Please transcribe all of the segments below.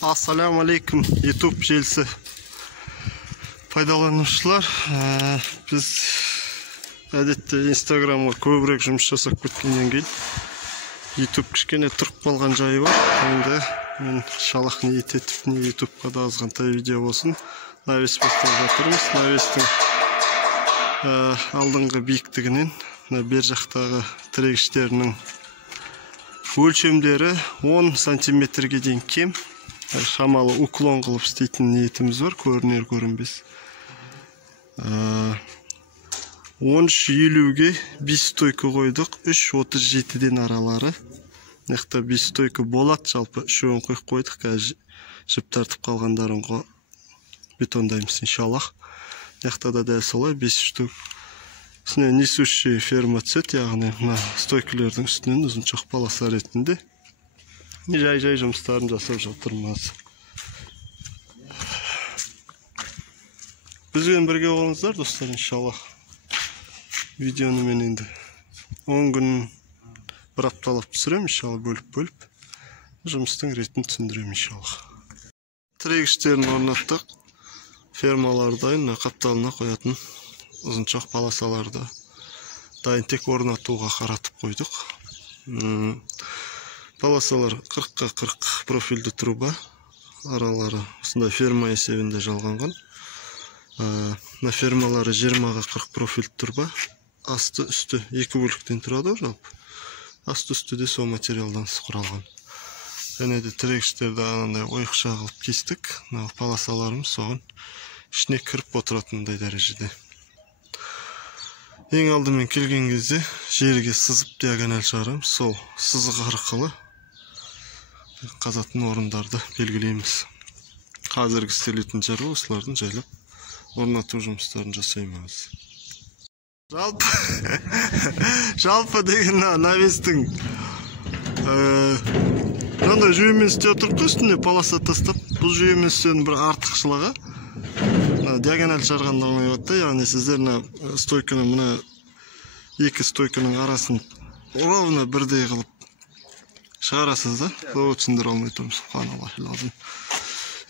Ассаламу алейкум, YouTube желісі пайдаланушылар. Біз әдетте Instagramға көбірек жұмыс жасап кеткеннен кейін YouTube кішкене тұрып қалған жайы бар. Енді мен шалақ ниет етіп, YouTubeға да азғантай видео болсын. Навес бастап жатырмыз. Навестің алдыңғы биіктігінен бер жақтағы тірегіштерінің өлшемдері 10 сантиметрге дейін кем. Шамалы уклон қылып істейтін ниетіміз бар, көрінер-көрінбес. 13.50-ге 5 стойка қойдық, 3.37-ден аралары. Неқта 5 стойка болады, жалпы 3-өн қойып қойдық, жіп тартып қалғандарын бетондаймыз, иншаллах. Неқта да дәл солай 5 штук. Үстіне несущий ферма түсет, яғни стойкілердің үстінен ұзыншақ полоса ретінде. Жай-жай жұмыстарын жасап жатырмыз. Бізбен бірге болыңыздар, достар, иншаллах. Видеоны мен енді 10 күн бір апталап түсірем, иншаллах, бөліп-бөліп. Жұмыстың ретін түсіндірем, иншаллах. Тірегіштерін орнаттық. Фермалар дайын, қапталына қоятын ұзыншақ полосаларды дайын, тек орнатуға қаратып қойдық. Полосалар 40-қа 40 профильді труба, аралары осындай ферма есебінде жалғанған. На фермалары 20-ға 40 профильді труба, асты-үсті 2 бөліктен тұрады, жалпы. Асты-үсті де сол материалдан құралған. Және де тірегіштерді анандай ойықша қылып кестік. Полосаларымыз соған ішіне кіріп отыратындай дәрежеде. Ең алдымен келген кезде жерге сызып диагональ шығарам. Сол сызық арқылы қазатын орындарды белгілейміз. Қазіргі істелетін жері осылардың жайлап орнату жұмыстарын жасаймыз. Жалпы деген навестің мынандай жүйемен істеп отырып үстіне полоса тастап, бұл жүйемен істеудің бір артықшылығы диагональ шығарғанда оңай болады. Яғни сіздер стойканың мына екі стойканың арасын ровно бірдей қылып шығарасыз да. Бұл түсіндіре алмай тұрмын, субханаллах лазым.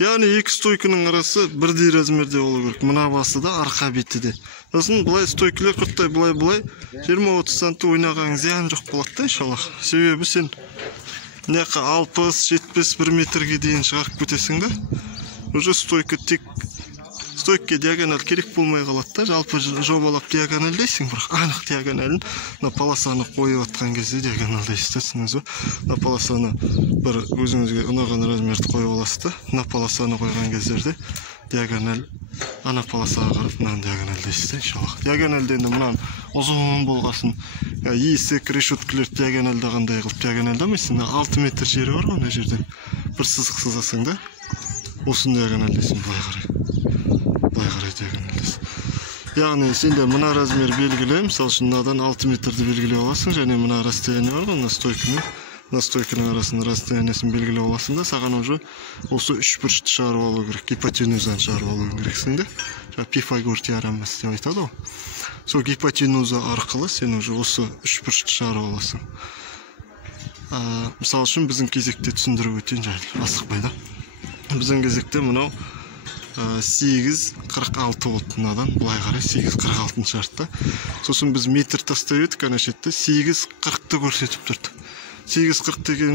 Яғни екі стойканың арасы бірдей размерде болу керек. Мына басы да, арқа беті де. Сосын бұлай стойкалар құрттай бұлай 20-30 санты ойнаған зиян жоқ болады да, иншаллах. Себебі сен 60-70-1 метрге дейін шығарып кетесің да. Уже стойка тек стойкке диагональ керек болмай қалады да. Жалпы жобалап диагональдейсің, бірақ анық диагоналін полосаны қойып атқан кезде диагональдейсіз, түсініңіз ба? Полосаны бір өзіңізге ұнаған размерді қойып аласыз да. Полосаны қойған кездерде диагональ ана полосаға қарап мынаны диагональдейсіз да, иншаллах. Диагональді енді мынаны ұзын болғасын, есік, решеткілер диагональдағандай қылып диагональдамайсың. 6 метр жері бар ғой, мына жерден бір сызық сызасың да. Осыны диагональдейсің, былай қарай диагональдейсің. Яғни сенде мына размер белгілі, мысалы үшін мынадан 6 метрді белгілей аласың, және мына расстояние бар ғой, мына стойканың арасының расстояниясын белгілей аласың да, саған уже осы үшбұрышты шығарып алу керек, гипотенузаны шығарып алу керексің да. Пифагор теоремасы деп айтады ғой. Сол гипотенуза арқылы сен уже осы үшбұрышты шығарып аласың. Мысалы үшін біздің кезекте түсіндіріп өтейін, жайлы асықпай да. Біздің кезекте мынау 8.46 болды мынадан, бұлай қарай 8.46 шартта. Сосын біз метр тастай өтік, ана шетте 8.40-ті көрсетіп тұрды. 8.40 деген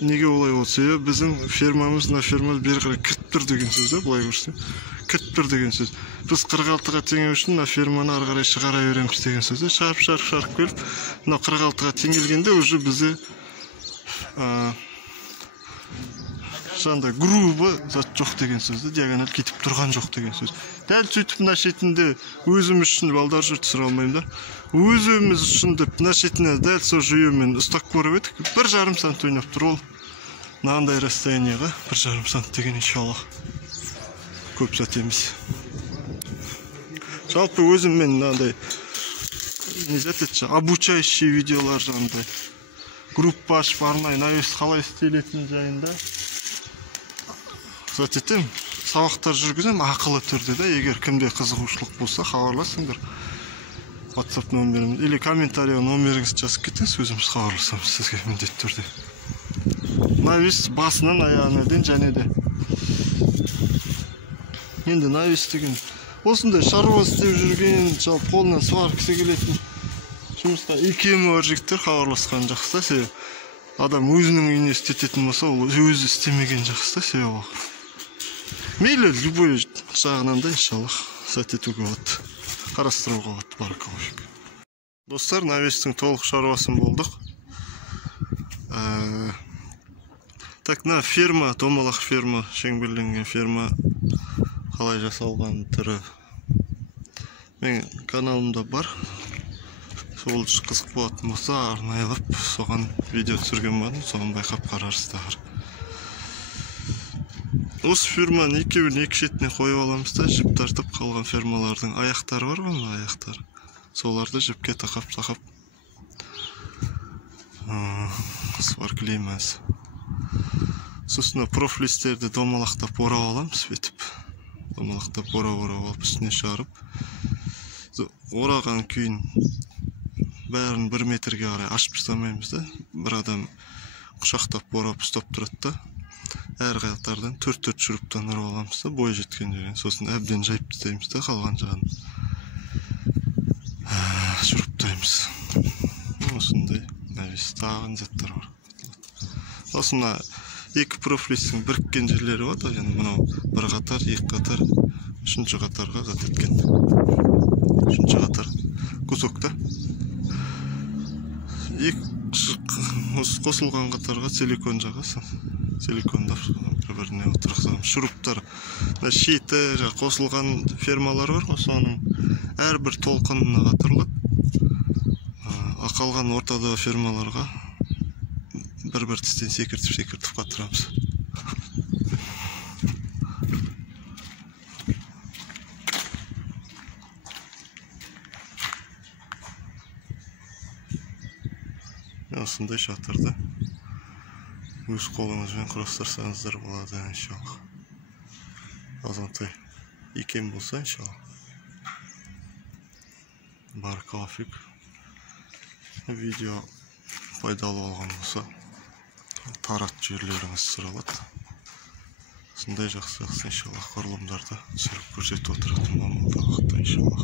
неге олай болды? Себебі біздің фермамыз, мына фермамыз бері қарай кіріп тұр деген сөз да, бұлай көрсетем. Кіріп тұр деген сөз. Біз 46-ға теңеу үшін мына ферманы ары қарай шығара береміз деген сөз. Шарп келіп, мына 46-ға теңелгенде уже бізде жаңда грубы зат жоқ деген сөзді, диагональ кетіп тұрған жоқ деген сөз. Дәл сөйтіп мына шетінде өзіміз үшін балдар жүр түсіре алмайым да. Өзіміз үшін деп мына шетіне дәл сол жүйемен ұстап көріп едік. 1,5 сант ойнап тұр ол. Мынандай расстоянияға 1,5 сант деген иншаллах көп зат емес. Жалпы өзіммен мынандай обучающий видеолар жаңдай группа ашып арнайы навес қалай істелетін жайында етем, сабақтар жүргізем ақылы түрде да. Егер кімде қызығушылық болса, хабарласыңдар. WhatsApp номерім или комментария номеріңізді жазып кетіңіз, өзіміз хабарласамыз сізге міндетті түрде. навис басынан аяғына дейін және де. Енді навис деген осындай шаруа істеп жүрген, жалпы қолынан суарғысы келетін жұмысқа икемі бар жігіттер хабарласқан жақсы да, себебі адам өзінің үйіне істететін болса, ол өзі істемеген жақсы да, себебі мейлі любой жағынан да иншаллах сәт етуге болады, қарастыруға болады. Баракаллаху. Достар, навестің толық шаруасын болдық. Так, мына ферма, домалақ ферма, шеңберленген ферма қалай жасалған түрі мен каналымда бар. Сол қызық болатын болса, арнайлап соған видео түсірген бадым, соған байқап қарарсыздар. Осы ферманың екеуін екі шетіне қойып аламыз да, жіп тартып қалған фермалардың аяқтары бар ғой, аяқтар. Соларды жіпке тақап сваркілейміз. Сосын профлистерді домалақтап орап аламыз, бетіп. Домалақтап орап алып үстіне шығарып, ораған күйін бәрін 1 метрге қарай ашып тастамаймыз да. Бір адам құшақтап орап ұстап тұрады да. Әр қаяқтардан 4-4 шуруптан ұрып аламыз да, бой жеткен жерден. Сосын әбден жайып тастаймыз да, қалған жағын шуруптаймыз. Осындай навис тағын заттар бар. Осына екі профлистің біріккен жерлері бар да, яғни мынау бір қатар, екі қатар, үшінші қатарға қат еткен. Үшінші қатар кусокта. Осы қосылған қатарға силикон жағасың. Силикондап бір-біріне отырғызамыз. Шуруптар, шеті қосылған фермалар бар, соның әрбір толқынына қатырылып, қалған ортадағы фермаларға бір-бір тістен секіртіп қатырамыз. Осындай шатырды өз қолыңызбен құрастырсаңыздар болады, иншаллах. Азантай икем болса, иншаллах. Баракаллаху. Видео пайдалы болған болса, тарат жерлеріңіз сұралады. Сондай жақсы иншаллах құрылымдарды түсіріп көрсетіп отыратын мамалда вақытта, иншаллах.